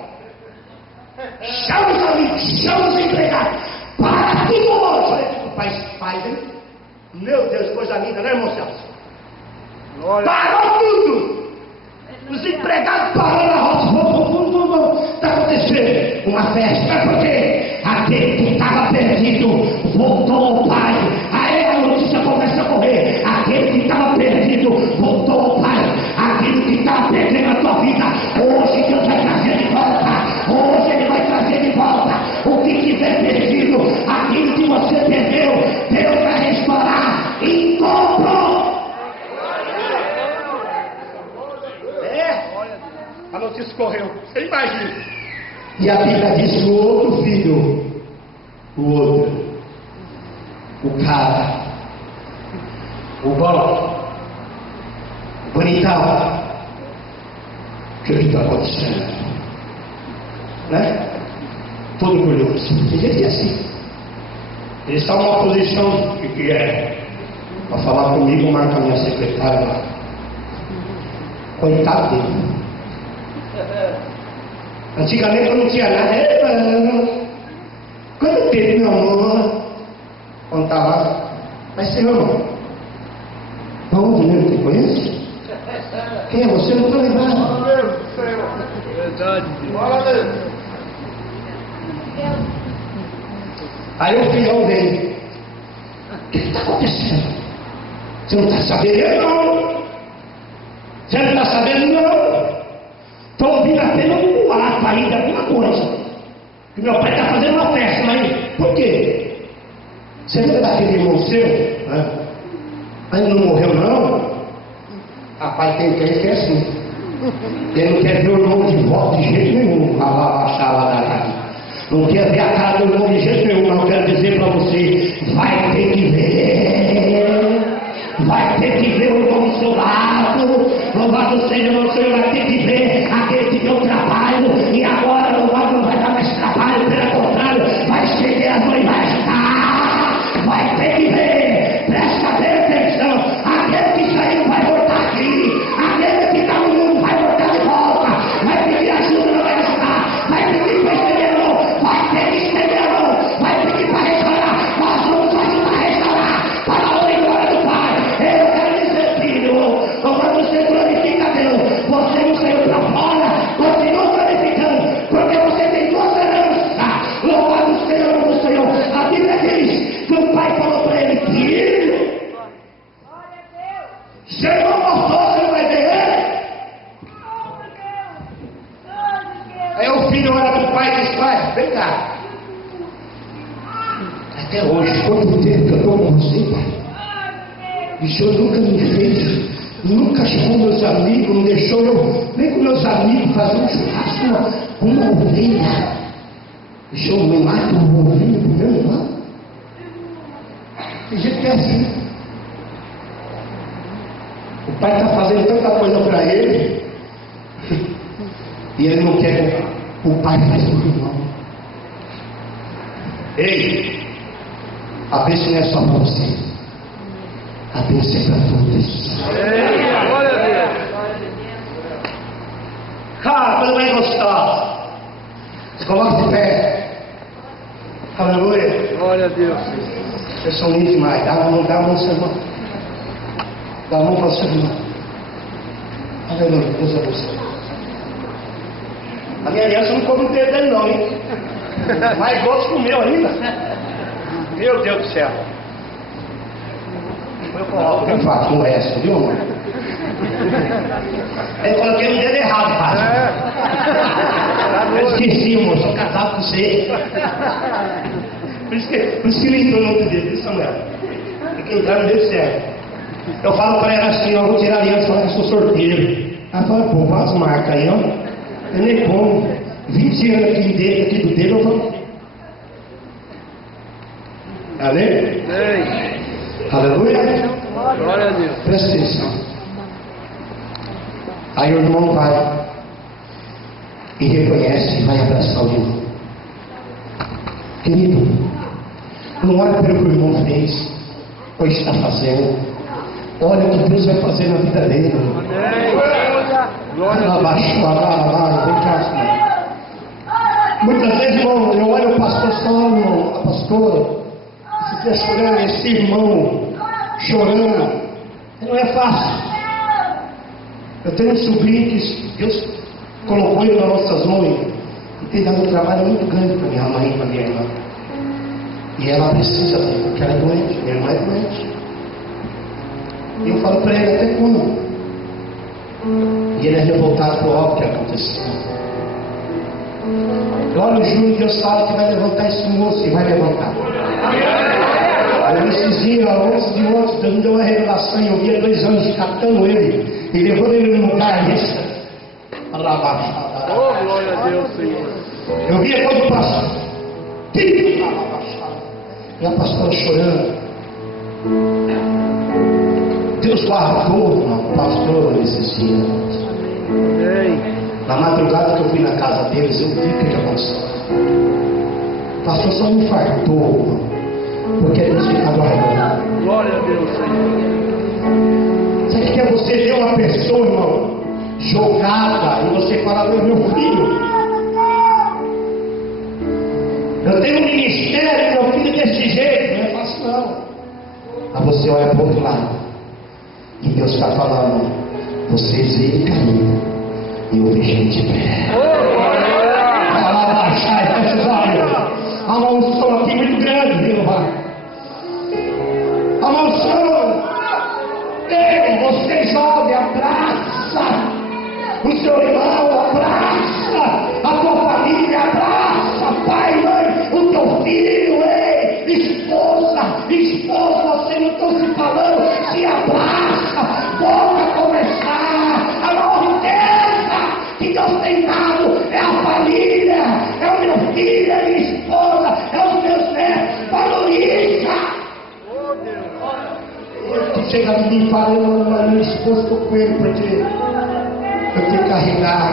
Chama os amigos, chama os empregados, para tudo hoje. Olha o que o Pai faz, hein? Meu Deus, coisa linda, né, irmão Celso? Glória. Parou tudo! Os empregados pararam na roça. Está acontecendo uma festa. É porque aquele que estava perdido voltou ao Pai. Aí a notícia começa a correr. Aquele que estava perdido voltou ao Pai. Aquilo que estava perdendo a tua vida, hoje Deus vai trazer de volta. Hoje Ele vai trazer de volta. O que tiver perdido, aquilo que você perdeu, Deus vai restaurar em dobro. A notícia correu, você imagina. E a Bíblia diz que o outro filho, o cara, o bom, o bonitão, o que está acontecendo? Né? Todo orgulhoso. Tem gente assim. Eles estão numa posição que é. para falar comigo, marca a minha secretária lá. Coitado dele. Antigamente eu não tinha nada. Quanto tempo, meu amor? Quando tá lá. Mas senhor, para onde mesmo que conhece? Quem é você? Eu não estou lembrado. Verdade. Fala dele. Aí o filhão dele. O que está acontecendo? Você não está sabendo? Não. Você não está sabendo? Não. Estou ouvindo apenas um ato aí de alguma coisa. Que meu pai está fazendo uma festa, mas por quê? Você lembra daquele irmão seu? Né? Ainda não morreu, não? Rapaz, tem crente que é assim. Ele não quer ver o irmão de volta de jeito nenhum. Não quer ver a cara do irmão de jeito nenhum. Mas eu quero dizer para você: vai ter que ver. Vai ter que ver o irmão do seu lado. Louvado seja o Senhor. Vai ter que ver aquele que deu trabalho. E agora louvado não vai dar mais trabalho. Pelo contrário, vai estender a mão e vai ajudar. Vai ter que ver. Presta bem atenção. Aquele que saiu vai voltar aqui. Aquele que está no mundo vai voltar de volta. Vai pedir ajuda, não vai ajudar. Vai pedir para estender a mão. Vai ter que estender a mão. Vai pedir para restaurar. Nós vamos ajudar a restaurar. Para a honra e glória do Pai. Eu quero dizer, filho, quando você glorifica Deus, você não saiu para fora. Continua glorificando. Porque você tem duas heranças. Louvado seja o nome do Senhor. A Bíblia diz que o pai falou para ele: filho, se eu não gostou, você não vai ver ele. Aí o filho olha para o pai e diz: pai, vem cá. Até hoje, quanto tempo que eu estou com você, pai? E o senhor nunca me fez, nunca chamou meus amigos, não deixou eu nem com meus amigos fazer um churrasco com uma ovelha. Deixou eu me matar uma ovelha pro meu irmão. Tem gente que é assim. O pai está fazendo tanta coisa para ele e ele não quer. O pai faz para o irmão. Ei, a bênção não é só para você. A bênção é para todos. Glória a Deus. Ah, coisa mais gostosa. Se coloca de pé. Aleluia. Glória a Deus. Vocês são lindos demais. Dá a mão ao seu irmão. Dá a mão para o seu irmão. Aleluia. Deus abençoe. A minha aliança não come o dedo dele não, hein? Mais gosto que o meu ainda. Meu Deus do céu. Eu coloco bem fácil o resto, viu, amor? Eu coloquei o dedo errado, pai. Eu esqueci, amor. Sou casado com você. Por isso que ele entrou no outro dedo, viu, Samuel? Tem que entrar no dedo certo. Eu falo para ela assim: ó, vou tirar a aliança, falar que eu sou sorteiro. Ela fala: pô, faz as marcas aí, ó. Eu nem como. 20 anos aqui do dedo, eu vou. Amém? Aleluia. Glória a Deus. Presta atenção. Aí o irmão vai e reconhece e vai abraçar o irmão. Querido, não olha pelo que o irmão fez ou está fazendo. Olha o que Deus vai fazer na vida dele. Glória a Deus. Muitas vezes, irmão, eu olho o pastor Saulo, a pastora, fica chorando, esse irmão chorando. Não é fácil. Eu tenho um sobrinho que Deus colocou ele nas nossas mãos e tem dado um trabalho muito grande para minha mãe e para minha irmã. E ela precisa dele, porque ela é doente, minha irmã é doente. E eu falo para ele: até quando? E ele é revoltado por algo que aconteceu. Glória ao Júnior, Deus fala que vai levantar esse moço e vai levantar. Esses dias, antes de ontem, Deus me deu uma revelação e eu via 2 anos captando ele e levando ele num lugar desse. Oh, glória a Deus, Senhor. Eu via quando passou. E a pastora chorando. Deus guardou o pastor nesses dias. Na madrugada que eu fui na casa deles, eu vi o que aconteceu. O pastor só me infartou. Porque é Deus que está guardando. Glória a Deus, Senhor. Sabe o que é você ver uma pessoa, irmão, jogada, e você fala: meu filho, eu tenho um ministério, meu filho desse jeito. Não é fácil não. Aí você olha para o outro lado, e Deus está falando: vocês veem caminho, e eu vejo gente de pé. Há uma unção aqui muito grande, viu, pai? Há uma unção. Ei, você jovem, abraça o seu irmão, abraça a tua família, abraça pai, mãe, o teu filho, ei, esposa, você não está se falando, se abraça, volta a conversar. A maior riqueza que Deus tem dado é a família, é o meu filho, é a minha esposa, é os meus netos. Valoriza. Que chega a mim e fala: eu amo a minha esposa, estou com ele porque eu tenho que carregar.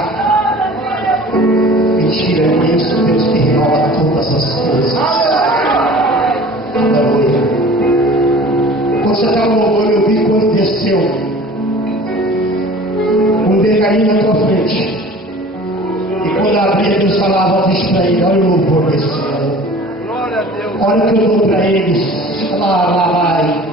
Mentira, é isso, Deus que renova todas as coisas. Aleluia. Quando você estava no louvor, eu vi quando desceu um decarinho na tua frente. E quando abria, Deus falava: diz para ele: olha o louvor descendo. Olha o que eu dou para eles. Lá vai.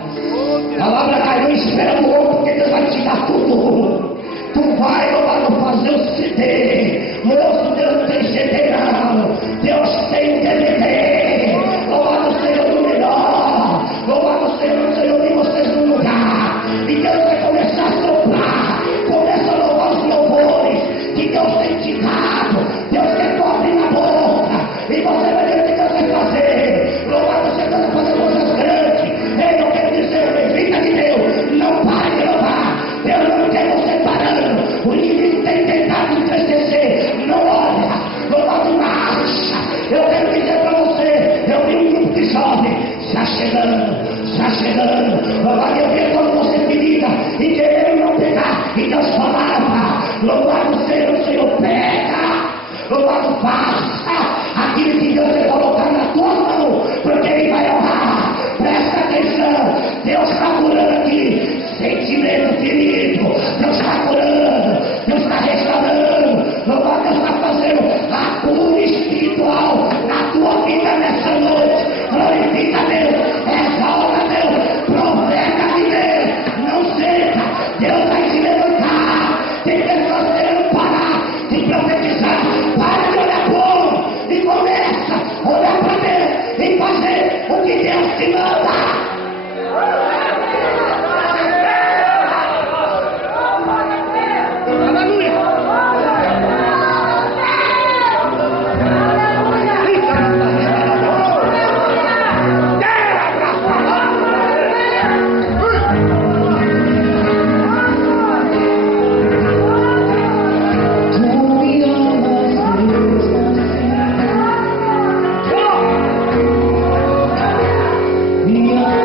A palavra caiu, não espera do outro, porque Deus vai te dar tudo. Tu vai, louvado, fazer o CD. Moço, Deus não tem CD não. Deus tem DVD. Louvado seja o melhor. Louvado seja o Senhor em vocês no lugar. E Deus vai começar a soprar. Começa a louvar os louvores que Deus tem te dado. Deus quer tu abrir na boca. E você vai ver o que Deus vai fazer. Louvado seja Deus, vai fazer coisas grandes. Ei, eu quero dizer, bem-vinda de Deus. Não pare de louvar. Deus não quer você parando. O inimigo tem tentado entristecer. Não olha. Louvado marcha. Eu quero dizer para você, eu vi um grupo de jovens já chegando. Louvado, eu vi quando você ferida e querendo não pegar. E Deus falava: louvado seja o Senhor, pega. Louvado, faça aquilo que Deus vai colocar na tua mão, porque Ele vai honrar. Presta atenção, Deus está curando aqui sentimento ferido. Deus está curando, Deus está restaurando. Louvado, Deus está fazendo a cura espiritual na tua vida nessa noite. Glorifica a Deus, exalta a Deus, profeta de Deus. Não seca, Deus vai te levantar. Tem pessoas querendo parar de profetizar. Para de olhar bom e começa a olhar para Deus e fazer o que Deus te manda. Yeah.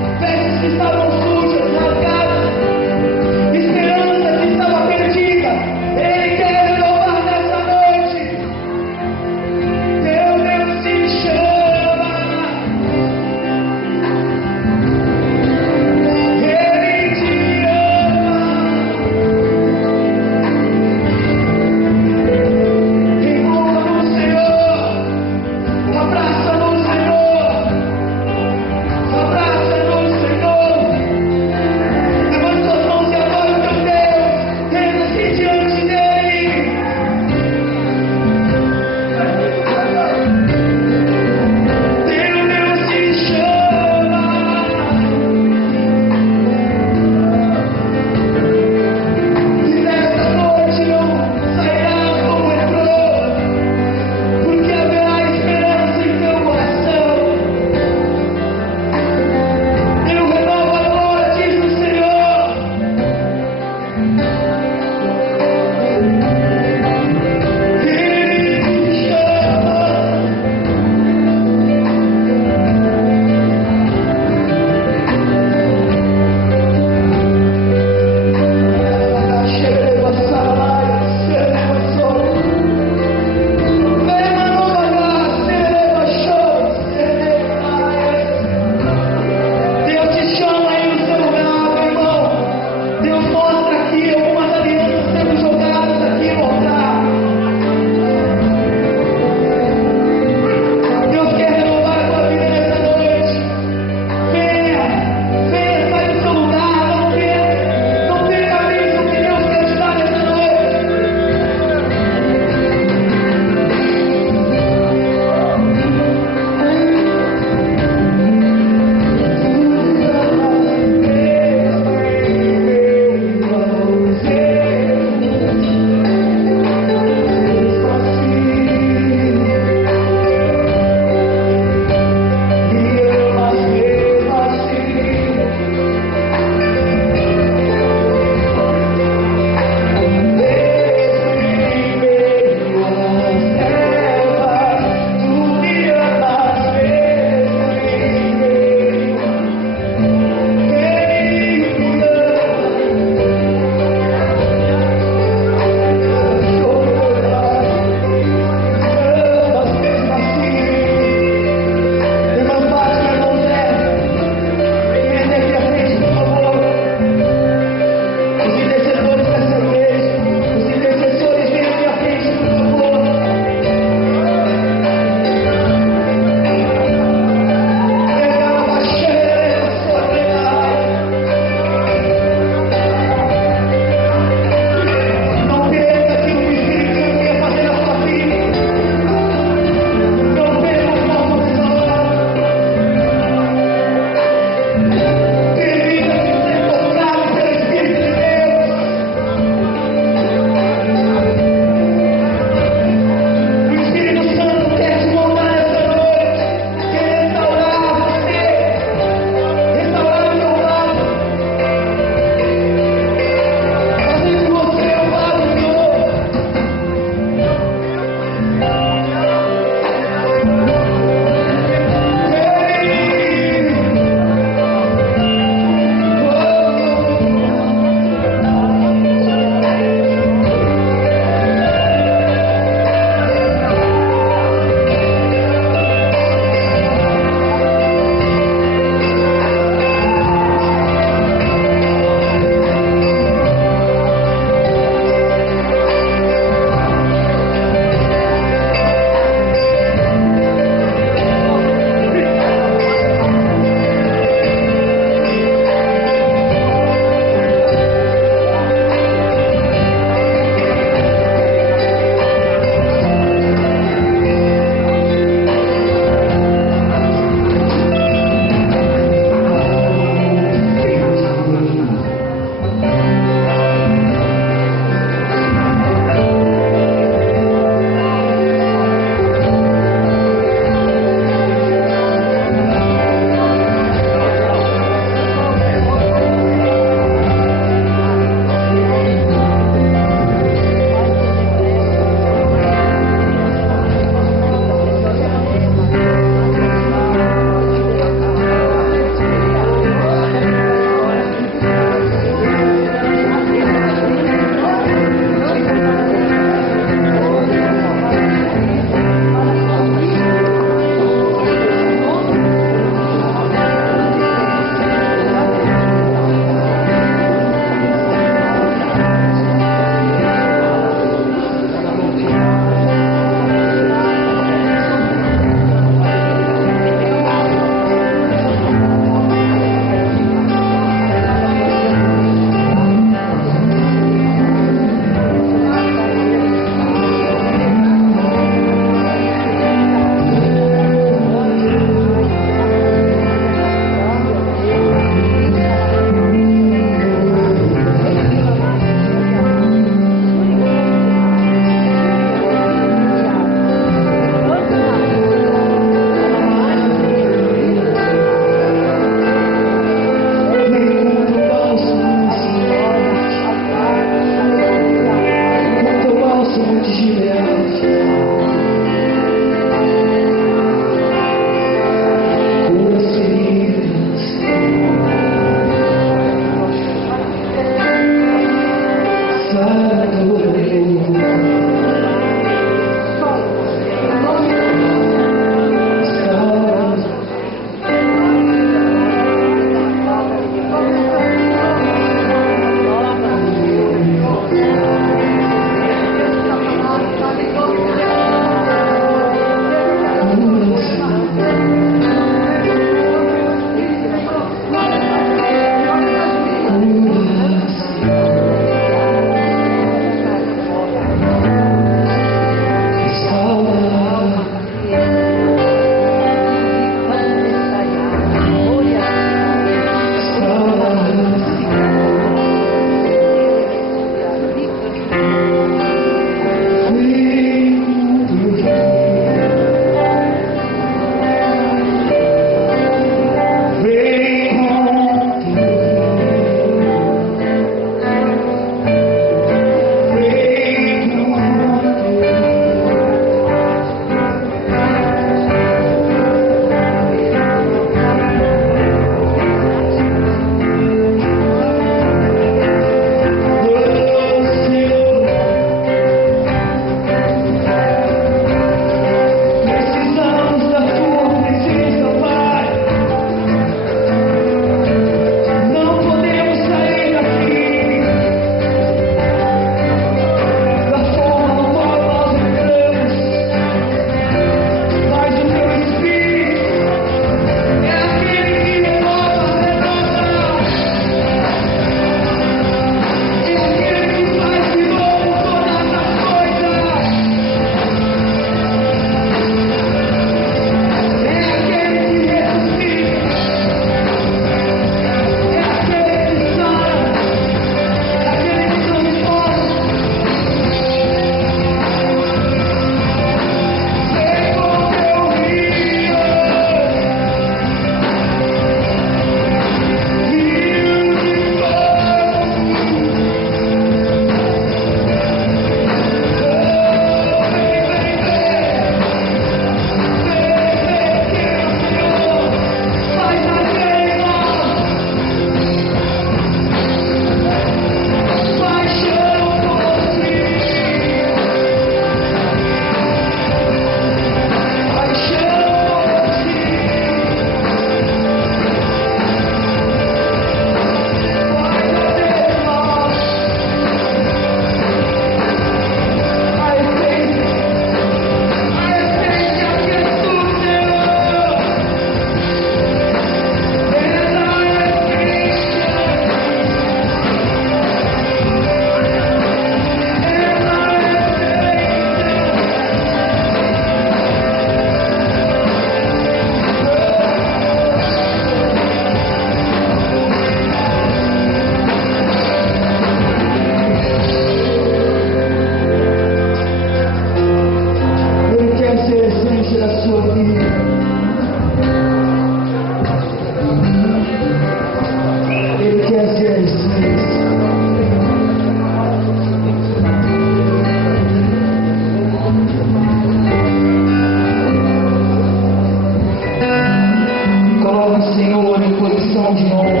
mãos de honra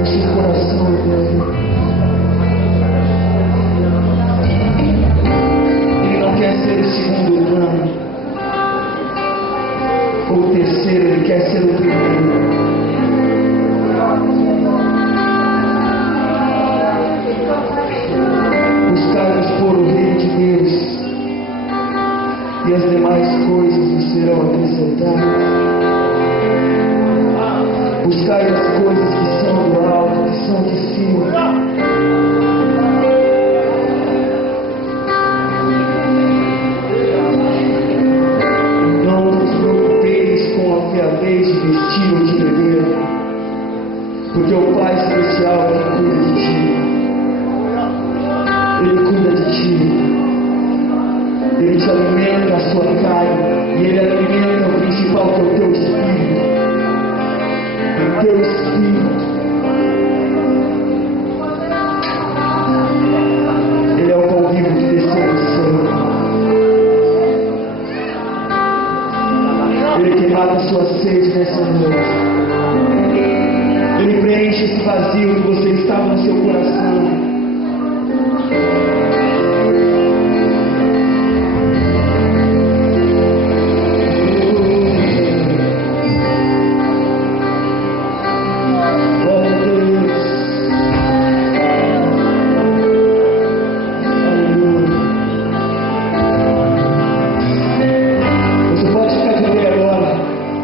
no seu coração, Pai. Ele não quer ser o segundo plano ou o terceiro, Ele quer ser o primeiro. Buscai-vos por o reino de Deus, e as demais coisas vos serão acrescentadas. Buscai as coisas que são do alto, que são de cima. Não vos preocupeis com o que haveis de vestir ou de beber, porque o Pai Celestial é quem cuida de ti. Ele cuida de ti. Ele te alimenta a sua carne, e Ele alimenta o principal, que é o teu espírito. O teu espírito. Ele é o pão vivo que desceu do céu. Ele que mata a sua sede nessa noite. Ele preenche esse vazio que você estava no seu coração.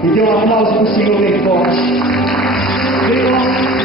E dê um aplauso para o Senhor bem forte. Bem forte.